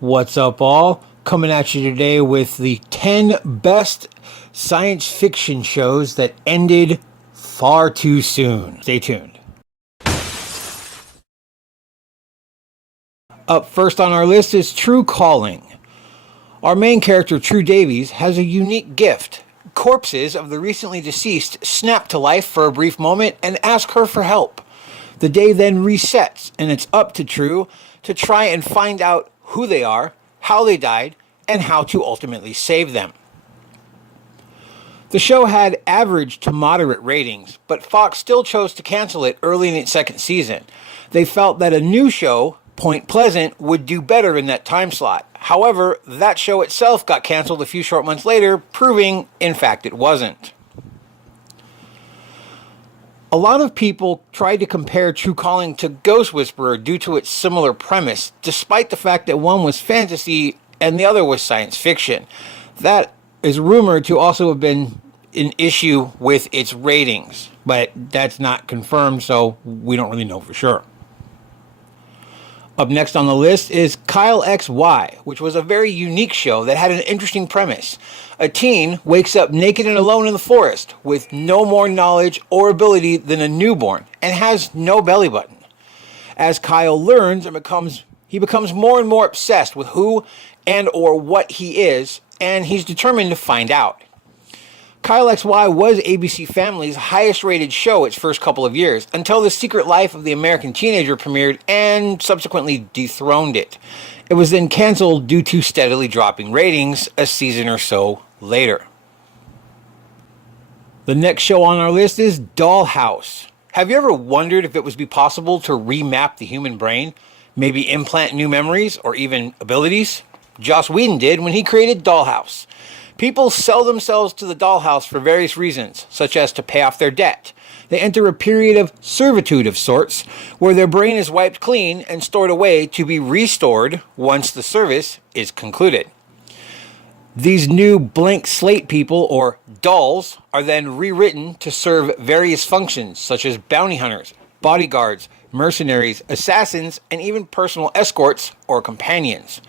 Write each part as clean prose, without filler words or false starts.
What's up, all? Coming at you today with the 10 best science fiction shows that ended far too soon. Stay tuned. Up first on our list is Tru Calling. Our main character, True Davies, has a unique gift. Corpses of the recently deceased snap to life for a brief moment and ask her for help. The day then resets, and it's up to True to try and find out who they are, how they died, and how to ultimately save them. The show had average to moderate ratings, but Fox still chose to cancel it early in its second season. They felt that a new show, Point Pleasant, would do better in that time slot. However, that show itself got canceled a few short months later, proving, in fact, it wasn't. A lot of people tried to compare Tru Calling to Ghost Whisperer due to its similar premise, despite the fact that one was fantasy and the other was science fiction. That is rumored to also have been an issue with its ratings, but that's not confirmed, so we don't really know for sure. Up next on the list is Kyle XY, which was a very unique show that had an interesting premise. A teen wakes up naked and alone in the forest with no more knowledge or ability than a newborn and has no belly button. As Kyle learns he becomes more and more obsessed with who and or what he is, and he's determined to find out. Kyle XY was ABC Family's highest rated show its first couple of years, until The Secret Life of the American Teenager premiered and subsequently dethroned it. It was then canceled due to steadily dropping ratings a season or so later. The next show on our list is Dollhouse. Have you ever wondered if it would be possible to remap the human brain, maybe implant new memories or even abilities? Joss Whedon did when he created Dollhouse. People sell themselves to the dollhouse for various reasons, such as to pay off their debt. They enter a period of servitude of sorts, where their brain is wiped clean and stored away to be restored once the service is concluded. These new blank slate people, or dolls, are then rewritten to serve various functions, such as bounty hunters, bodyguards, mercenaries, assassins, and even personal escorts or companions.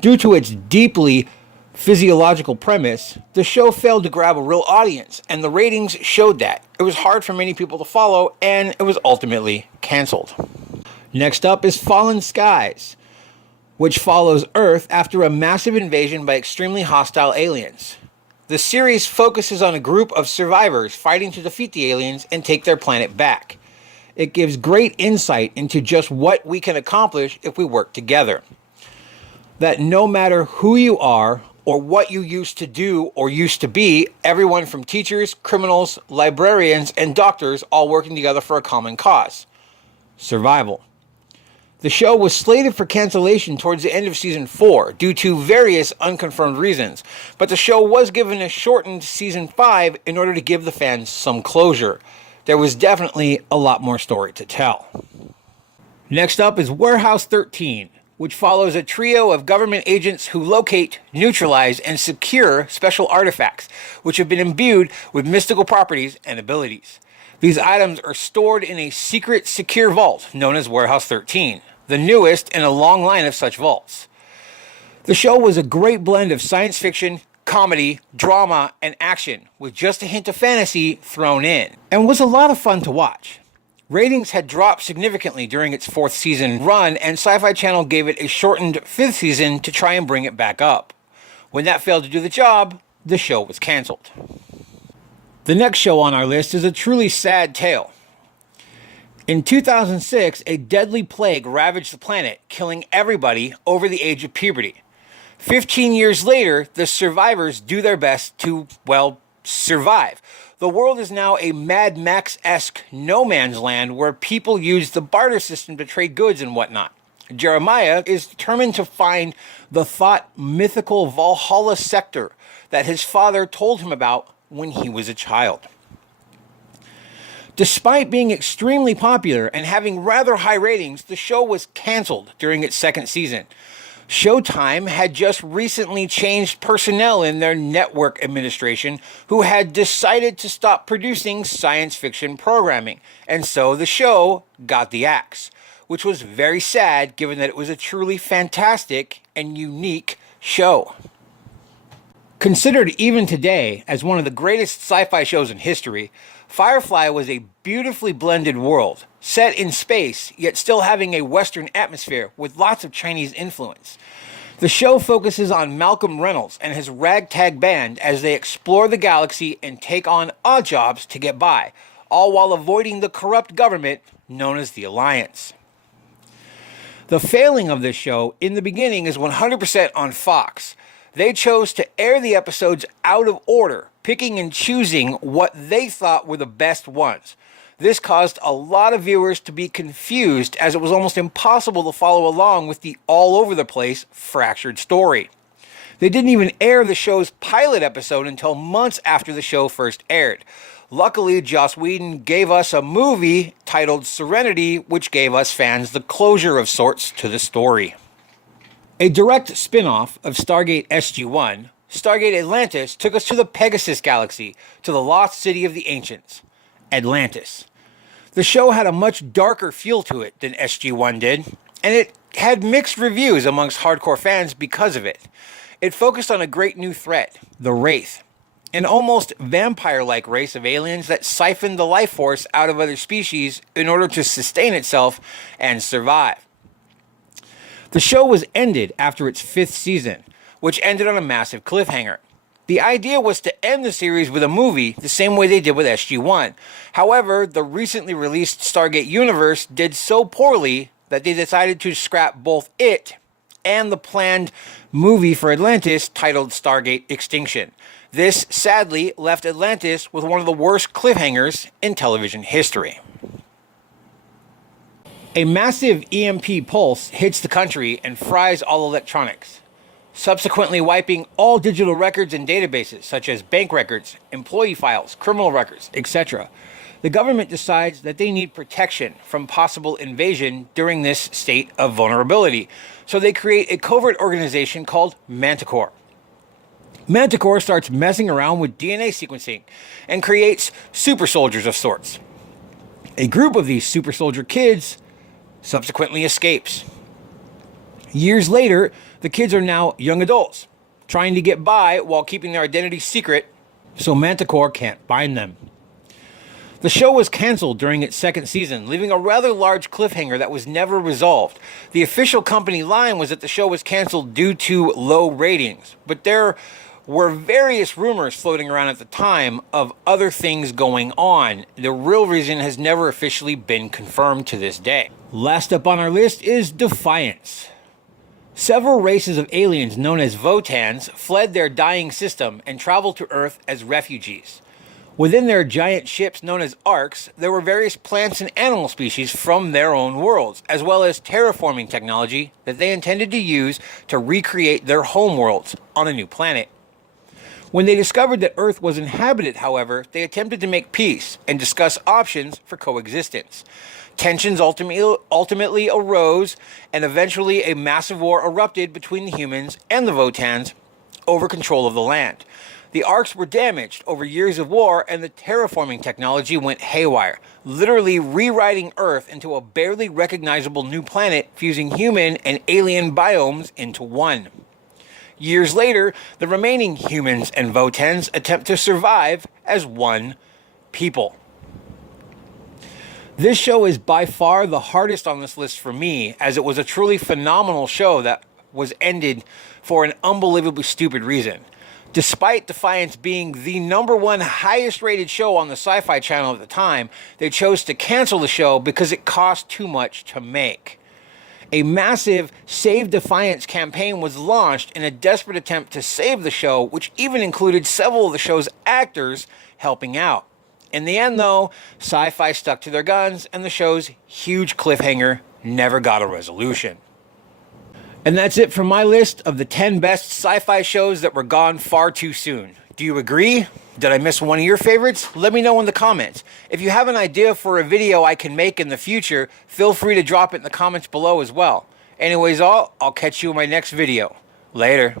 Due to its deeply physiological premise, the show failed to grab a real audience, and the ratings showed that. It was hard for many people to follow, and it was ultimately canceled. Next up is Fallen Skies, which follows Earth after a massive invasion by extremely hostile aliens. The series focuses on a group of survivors fighting to defeat the aliens and take their planet back. It gives great insight into just what we can accomplish if we work together. That no matter who you are or what you used to do or used to be, everyone from teachers, criminals, librarians, and doctors all working together for a common cause: survival. The show was slated for cancellation towards the end of season 4 due to various unconfirmed reasons, but the show was given a shortened season 5 in order to give the fans some closure. There was definitely a lot more story to tell. Next up is Warehouse 13, which follows a trio of government agents who locate, neutralize, and secure special artifacts, which have been imbued with mystical properties and abilities. These items are stored in a secret, secure vault known as Warehouse 13, the newest in a long line of such vaults. The show was a great blend of science fiction, comedy, drama, and action, with just a hint of fantasy thrown in, and was a lot of fun to watch. Ratings had dropped significantly during its 4th season run, and Sci-Fi Channel gave it a shortened 5th season to try and bring it back up. When that failed to do the job, the show was canceled. The next show on our list is a truly sad tale. In 2006, a deadly plague ravaged the planet, killing everybody over the age of puberty. 15 years later, the survivors do their best to, survive. The world is now a Mad Max-esque no man's land where people use the barter system to trade goods and whatnot. Jeremiah is determined to find the thought mythical Valhalla sector that his father told him about when he was a child. Despite being extremely popular and having rather high ratings, the show was canceled during its 2nd season. Showtime had just recently changed personnel in their network administration who had decided to stop producing science fiction programming, and so the show got the axe. which was very sad given that it was a truly fantastic and unique show. Considered even today as one of the greatest sci-fi shows in history, Firefly was a beautifully blended world, set in space, yet still having a Western atmosphere with lots of Chinese influence. The show focuses on Malcolm Reynolds and his ragtag band as they explore the galaxy and take on odd jobs to get by, all while avoiding the corrupt government known as the Alliance. The failing of this show in the beginning is 100% on Fox. They chose to air the episodes out of order, picking and choosing what they thought were the best ones. This caused a lot of viewers to be confused as it was almost impossible to follow along with the all-over-the-place fractured story. They didn't even air the show's pilot episode until months after the show first aired. Luckily, Joss Whedon gave us a movie titled Serenity, which gave us fans the closure of sorts to the story. A direct spin-off of Stargate SG-1, Stargate Atlantis took us to the Pegasus Galaxy, to the lost city of the ancients, Atlantis. The show had a much darker feel to it than SG-1 did, and it had mixed reviews amongst hardcore fans because of it. It focused on a great new threat, the Wraith, an almost vampire-like race of aliens that siphoned the life force out of other species in order to sustain itself and survive. The show was ended after its 5th season, which ended on a massive cliffhanger. The idea was to end the series with a movie the same way they did with SG-1. However, the recently released Stargate universe did so poorly that they decided to scrap both it and the planned movie for Atlantis titled Stargate Extinction. This sadly left Atlantis with one of the worst cliffhangers in television history. A massive EMP pulse hits the country and fries all electronics, subsequently wiping all digital records and databases such as bank records, employee files, criminal records, etc. The government decides that they need protection from possible invasion during this state of vulnerability, so they create a covert organization called Manticore. Manticore starts messing around with DNA sequencing and creates super soldiers of sorts. A group of these super soldier kids subsequently escapes. Years later, the kids are now young adults, trying to get by while keeping their identity secret so Manticore can't find them. The show was canceled during its 2nd season, leaving a rather large cliffhanger that was never resolved. The official company line was that the show was canceled due to low ratings, but there were various rumors floating around at the time of other things going on. The real reason has never officially been confirmed to this day. Last up on our list is Defiance. Several races of aliens known as Votans fled their dying system and traveled to Earth as refugees. Within their giant ships known as arcs, there were various plants and animal species from their own worlds, as well as terraforming technology that they intended to use to recreate their homeworlds on a new planet. When they discovered that Earth was inhabited, however, they attempted to make peace and discuss options for coexistence. Tensions ultimately arose, and eventually a massive war erupted between the humans and the Votans over control of the land. The arcs were damaged over years of war, and the terraforming technology went haywire, literally rewriting Earth into a barely recognizable new planet, fusing human and alien biomes into one. Years later, the remaining humans and Votans attempt to survive as one people. This show is by far the hardest on this list for me, as it was a truly phenomenal show that was ended for an unbelievably stupid reason. Despite Defiance being the #1 highest rated show on the Sci-Fi channel at the time, they chose to cancel the show because it cost too much to make. A massive Save Defiance campaign was launched in a desperate attempt to save the show, which even included several of the show's actors helping out. In the end, though, Sci-Fi stuck to their guns, and the show's huge cliffhanger never got a resolution. And that's it for my list of the 10 best sci-fi shows that were gone far too soon. Do you agree? Did I miss one of your favorites? Let me know in the comments. If you have an idea for a video I can make in the future, feel free to drop it in the comments below as well. Anyways, I'll catch you in my next video. Later.